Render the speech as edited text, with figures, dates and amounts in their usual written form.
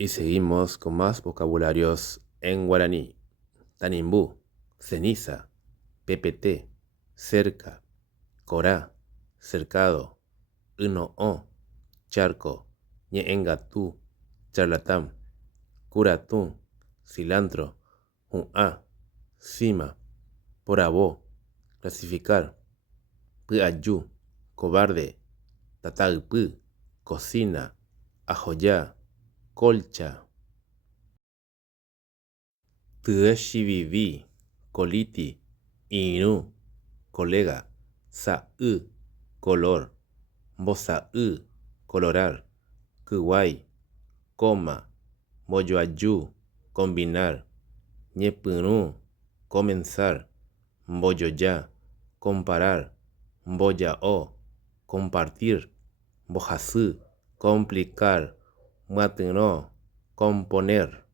Y seguimos con más vocabularios en guaraní. Tanimbú, ceniza, PPT, cerca, corá, cercado, o, charco, ñeengatú, charlatán, curatún, cilantro, a, cima, porabó, clasificar, pyayú, cobarde, tataipú, cocina, ajoyá, colcha, Tuashivivi, coliti, inu, colega, sa'u, color, mbosa'u, colorar, kuwai, coma, mboyoayu, combinar, ñepyrũ, comenzar, mbojoja, comparar, mboja'o, compartir, mbojasy, complicar, myatyrõ, componer.